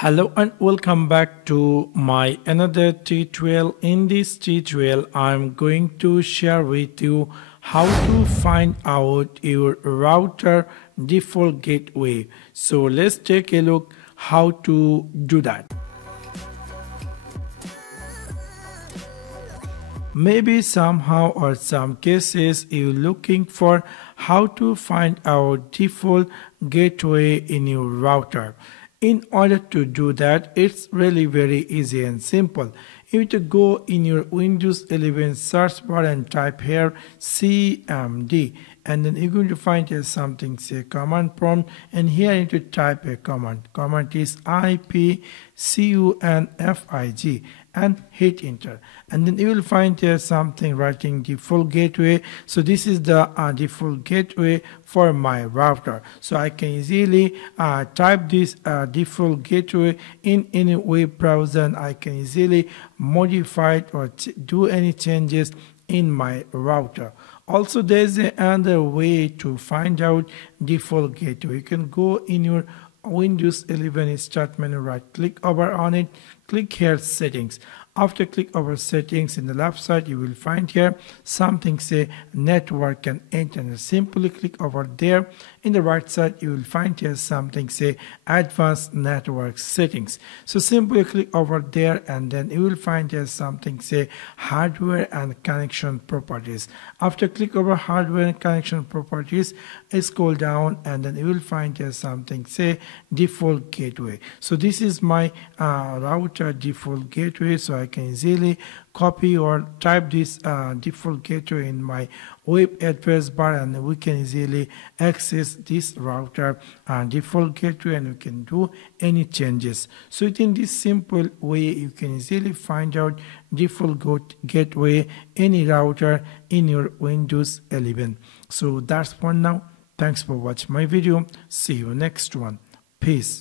Hello and welcome back to my another tutorial. In this tutorial I'm going to share with you how to find out your router default gateway. So let's take a look how to do that. Maybe somehow or some cases you're looking for how to find our default gateway in your router. In order to do that, it's really very easy and simple. You need to go in your Windows 11 search bar and type here CMD, and then you're going to find here something say command prompt, and here you need to type a command. Command is IPCUNFIG and hit enter, and then you will find here something writing default gateway. So this is the default gateway for my router, so I can easily type this default gateway in any web browser, and I can easily modify it or do any changes in my router. Also, there's another way to find out default gateway. You can go in your Windows 11 start menu, right click over on it, click here settings. After click over settings, in the left side you will find here something say network and internet. Simply click over there. In the right side you will find here something say advanced network settings. So simply click over there, and then you will find here something say hardware and connection properties. After click over hardware and connection properties, scroll down, and then you will find here something say default gateway. So this is my router default gateway, so I can easily copy or type this default gateway in my web address bar, and we can easily access this router default gateway, and we can do any changes. So in this simple way you can easily find out default gateway any router in your Windows 11. So that's for now. Thanks for watching my video. See you next one. Peace.